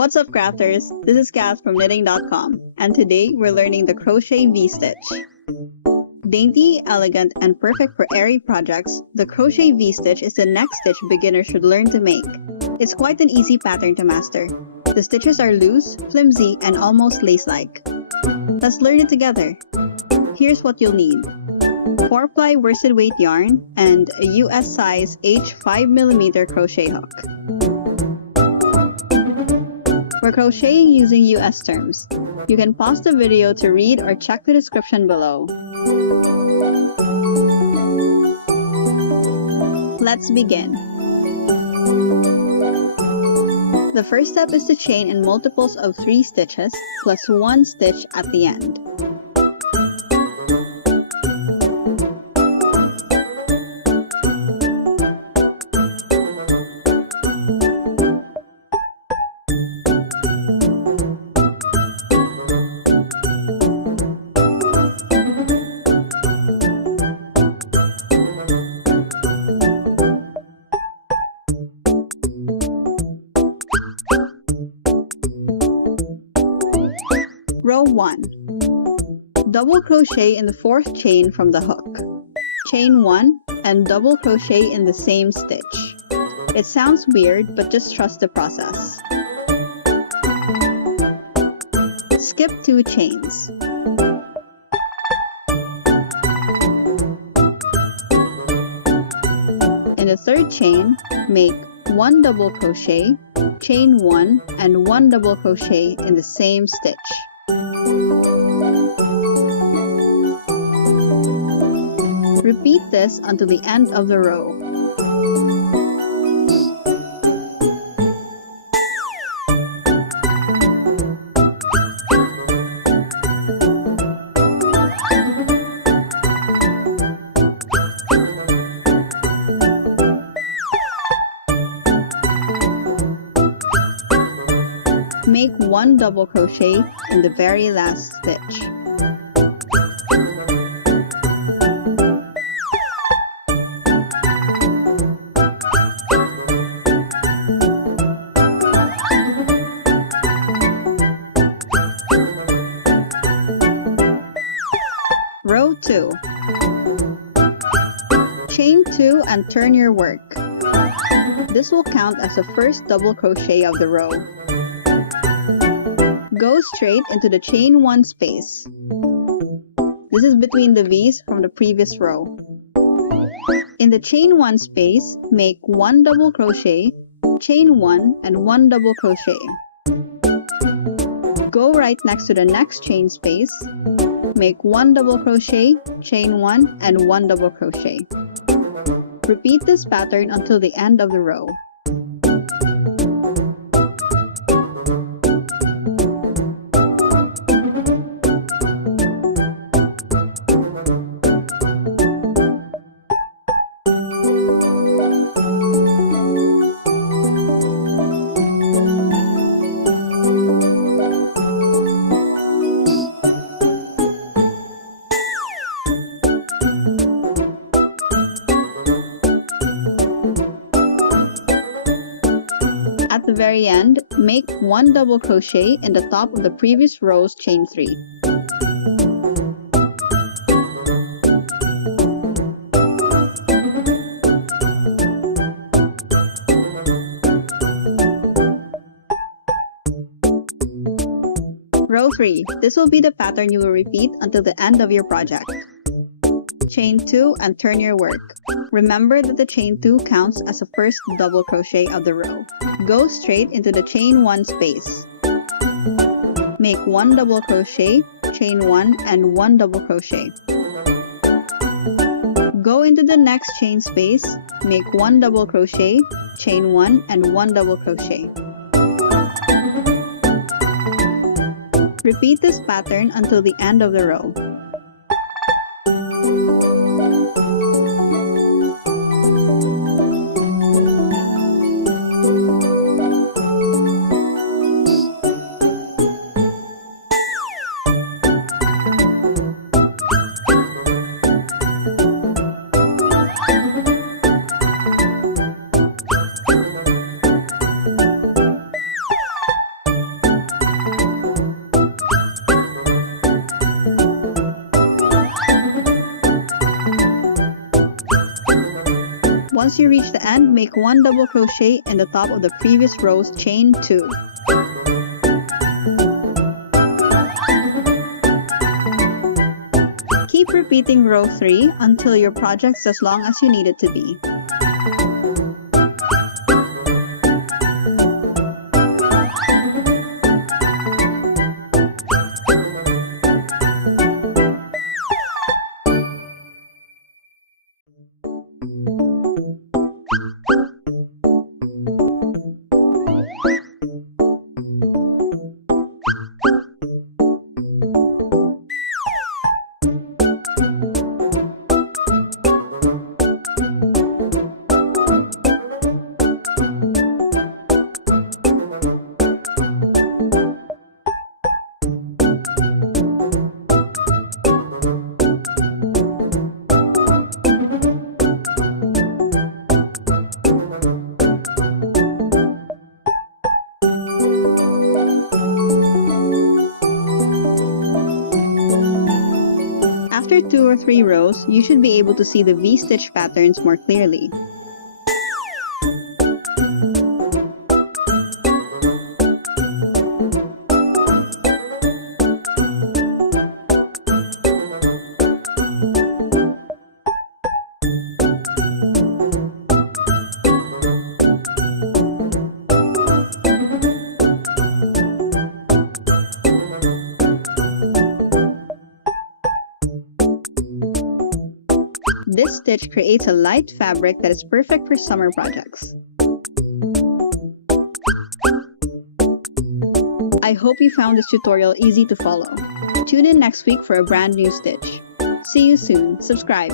What's up, crafters? This is Kath from knitting.com, and today we're learning the crochet V-stitch. Dainty, elegant, and perfect for airy projects, the crochet V-stitch is the next stitch beginners should learn to make. It's quite an easy pattern to master. The stitches are loose, flimsy, and almost lace-like. Let's learn it together. Here's what you'll need: 4-ply worsted weight yarn and a US size H 5mm crochet hook. We're crocheting using US terms. You can pause the video to read or check the description below. Let's begin. The first step is to chain in multiples of 3 stitches plus 1 stitch at the end. Row 1. Double crochet in the 4th chain from the hook. Chain 1 and double crochet in the same stitch. It sounds weird, but just trust the process. Skip 2 chains. In the 3rd chain, make 1 double crochet, chain 1 and 1 double crochet in the same stitch. Repeat this until the end of the row. Make 1 double crochet in the very last stitch. Row 2. Chain 2 and turn your work. This will count as the first double crochet of the row. Go straight into the chain 1 space. This is between the V's from the previous row. In the chain 1 space, make 1 double crochet, chain 1 and 1 double crochet. Go right next to the next chain space. Make 1 double crochet, chain 1 and 1 double crochet. Repeat this pattern until the end of the row. At the very end, make 1 double crochet in the top of the previous row's chain 3. Row 3. This will be the pattern you will repeat until the end of your project. Chain 2 and turn your work. Remember that the chain 2 counts as the first double crochet of the row. Go straight into the chain 1 space. Make 1 double crochet, chain 1 and 1 double crochet. Go into the next chain space, make 1 double crochet, chain 1 and 1 double crochet. Repeat this pattern until the end of the row. Once you reach the end, make 1 double crochet in the top of the previous row's chain 2. Keep repeating row 3 until your project's as long as you need it to be. After 2 or 3 rows, you should be able to see the V-stitch patterns more clearly. This stitch creates a light fabric that is perfect for summer projects. I hope you found this tutorial easy to follow. Tune in next week for a brand new stitch. See you soon. Subscribe.